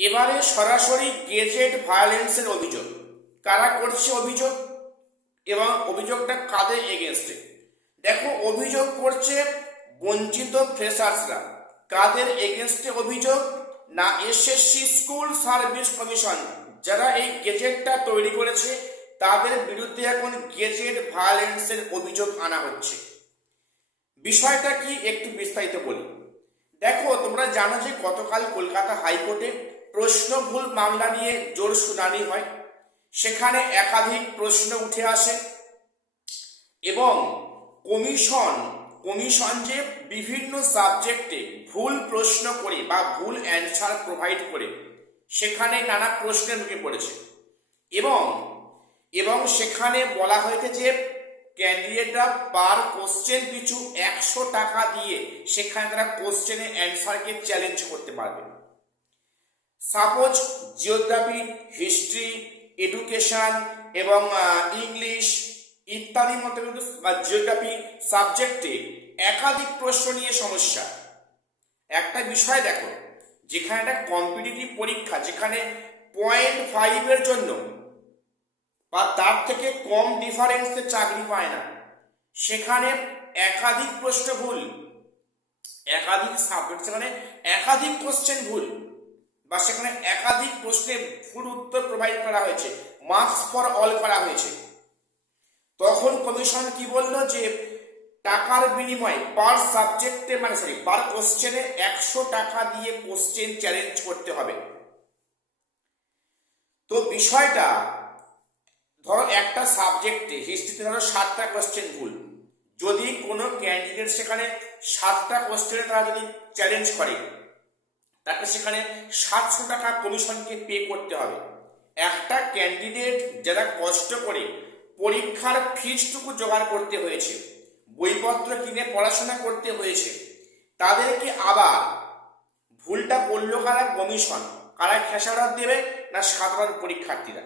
এবারে সরাসরি গেজেট ভায়োলেন্সের অভিযোগ। কারা করছে অভিযোগ এবং অভিযোগটা কাদের এগেনস্টে? দেখো, অভিযোগ করছে বঞ্চিত ফ্রেশার্সরা। কাদের এগেনস্টে অভিযোগ? না, এসএসসি স্কুল সার্ভিস কমিশন, যারা এই গেজেটটা তৈরি করেছে তাদের বিরুদ্ধে এখন গেজেট ভায়োলেন্সের অভিযোগ আনা হচ্ছে। বিষয়টা কি একটু বিস্তারিত বলি। দেখো, তোমরা জানো যে গতকাল কলকাতা হাইকোর্টে প্রশ্ন ভুল মামলা নিয়ে জোর শুনানি হয়। সেখানে একাধিক প্রশ্ন উঠে আসে এবং কমিশন যে বিভিন্ন সাবজেক্টে ভুল প্রশ্ন করে বা ভুল অ্যান্সার প্রোভাইড করে সেখানে নানা প্রশ্নের মুখে পড়েছে এবং সেখানে বলা হয়েছে যে ক্যান্ডিডেটরা পার কোশ্চেন পিছু 100 টাকা দিয়ে সেখানে তারা কোশ্চেনের অ্যান্সারকে চ্যালেঞ্জ করতে পারবে। সাপোজ জিওগ্রাফি, হিস্ট্রি, এডুকেশন এবং ইংলিশ ইত্যাদির মতো কিন্তু জিওগ্রাফি সাবজেক্টে একাধিক প্রশ্ন নিয়ে সমস্যা। একটা বিষয় দেখো, যেখানে একটা কম্পিটিটিভ পরীক্ষা, যেখানে 0.5 এর জন্য বা তার থেকে কম ডিফারেন্সে চাকরি পায় না, সেখানে একাধিক প্রশ্ন ভুল, একাধিক সাবজেক্ট, সেখানে একাধিক কোশ্চেন ভুল বা সেখানে একাধিক প্রশ্নে ভুল উত্তর প্রোভাইড করা হয়েছে, মার্কস ফর অল করা হয়েছে। তখন কমিশন কি বলল যে টাকার বিনিময়ে পার সাবজেক্টে পার কোশ্চেনে 100 টাকা দিয়ে কোশ্চেন চ্যালেঞ্জ করতে হবে। তো বিষয়টা ধরো একটা সাবজেক্টে হিস্ট্রিতে ধরো 7টা কোশ্চেন ভুল, যদি কোনো ক্যান্ডিডেট সেখানে 7টা কোশ্চেনে তারা যদি চ্যালেঞ্জ করে তাকে সেখানে 700 টাকা কমিশনকে পে করতে হবে। একটা ক্যান্ডিডেট যারা কষ্ট করে পরীক্ষার ফিজটুকু জোগাড় করতে হয়েছে, বইপত্র কিনে পড়াশোনা করতে হয়েছে, তাদেরকে আবার ভুলটা করলো কারা? কমিশন। কারা খেসারত দেবে? না, সাধারণ পরীক্ষার্থীরা।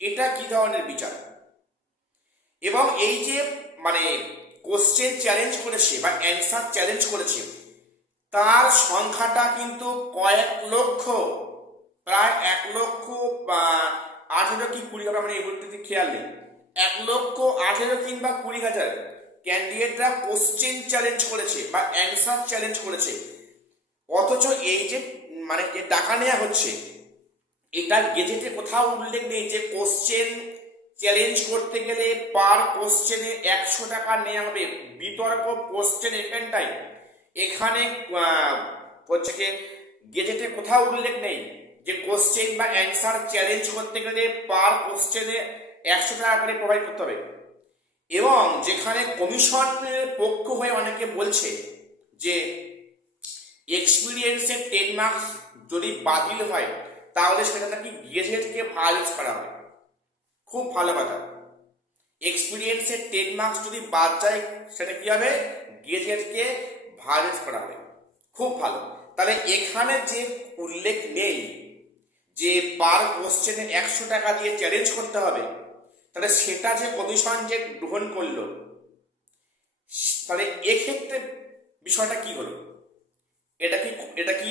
এটা কি ধরনের বিচার? এবং এই যে কোশ্চেন চ্যালেঞ্জ করেছে বা অ্যান্সার চ্যালেঞ্জ করেছে তার সংখ্যাটা কিন্তু কয়েক লক্ষ, প্রায় 1,18,000 কি 20,000, এই মুহূর্তে খেয়াল নেই, 1,18,000 কিংবা 20,000 ক্যান্ডিডেটরা কোশ্চেন চ্যালেঞ্জ করেছে বা অ্যান্সার চ্যালেঞ্জ করেছে। অথচ এই যে যে টাকা নেওয়া হচ্ছে, এটা গেজেটে কোথাও উল্লেখ নেই যে কোশ্চেন চ্যালেঞ্জ করতে গেলে পার কোশ্চেনে 100 টাকা নেওয়া হবে। বিতর্ক কোশ্চেন এখানটাই, এখানে হচ্ছে কি গেজেটে কোথাও উল্লেখ নেই যে কোশ্চেন বা অ্যান্সার চ্যালেঞ্জ করতে গেলে পার কোশ্চেনে 100 টাকা করে প্রোভাইড করতে হবে। এবং যেখানে কমিশনের পক্ষ হয়ে অনেকে বলছে যে এক্সপিরিয়েন্সের 10 মার্কস যদি বাতিল হয় তাহলে সেটা নাকি গেজেটকে ভায়োলেট করা হয়। খুব ভালো কথা, এক্সপিরিয়েন্সের 10 মার্কস যদি বাদ যায় সেটা কি হবে? গেজেটকে ভায়োলেট করা হবে। খুব ভালো। তাহলে এখানে যে উল্লেখ নেই যে পার কোশ্চেনে 100 টাকা দিয়ে চ্যালেঞ্জ করতে হবে, তাহলে সেটা যে কমিশন যে গ্রহণ করলো, তাহলে এক্ষেত্রে বিষয়টা কি হলো? এটা কি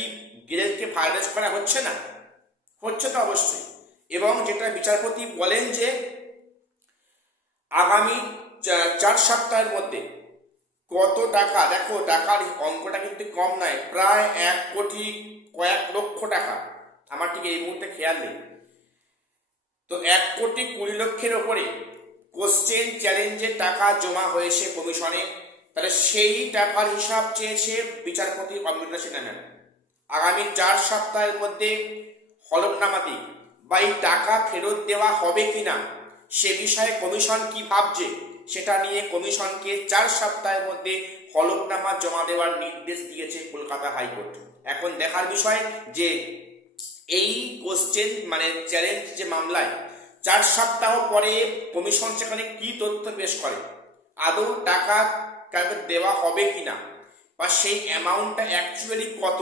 গেজেটকে ভায়োলেট করা হচ্ছে না? হচ্ছে তো অবশ্যই। এবং যেটা বিচারপতি বলেন যে আগামী 4 সপ্তাহের মধ্যে কত টাকা, দেখো টাকার অঙ্কটা কিন্তু কম নয়, প্রায় 1 কোটি কয়েক লক্ষ টাকা, আমার ঠিক এই মুহূর্তে খেয়াল নেই। তো 1,20,00,000 ওপরে কোশ্চেন চ্যালেঞ্জের টাকা জমা হয়েছে কমিশনে। তাহলে সেই টাকার হিসাব চেয়েছে বিচারপতি অমৃতা সিনহা ম্যাম। আগামী 4 সপ্তাহের মধ্যে হলফনামা দিক বা এই টাকা ফেরত দেওয়া হবে কিনা সে বিষয়ে কমিশন কি ভাবছে সেটা নিয়ে কমিশনকে 4 সপ্তাহের মধ্যে হলফনামা জমা দেওয়ার নির্দেশ দিয়েছে কলকাতা হাইকোর্ট। এখন দেখার বিষয় যে এই কোশ্চেন চ্যালেঞ্জ যে মামলায় 4 সপ্তাহ পরে কমিশন সেখানে কি তথ্য পেশ করে, আদৌ টাকা দেওয়া হবে কিনা বা সেই অ্যামাউন্টটা অ্যাকচুয়ালি কত,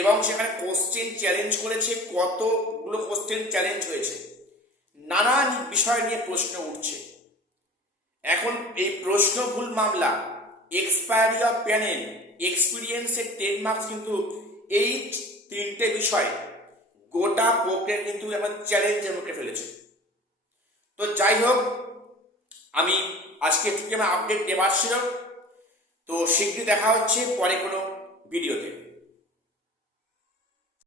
এবং সেখানে কোশ্চেন চ্যালেঞ্জ করেছে কতগুলো কোশ্চেন চ্যালেঞ্জ হয়েছে, নানান বিষয় নিয়ে প্রশ্ন উঠছে। এখন এই প্রশ্ন ভুল মামলা, এক্সপায়ারি অফ প্যানেল, এক্সপিরিয়েন্সের 10 মার্কস, কিন্তু এই 3টে বিষয় গোটা প্রক্রিয়া কিন্তু এখন চ্যালেঞ্জের মুখে ফেলেছে। তো যাই হোক, আমি আজকে একটু আমার আপডেট দেওয়ার ছিল। তো শীঘ্রই দেখা হচ্ছে পরে কোনো ভিডিওতে।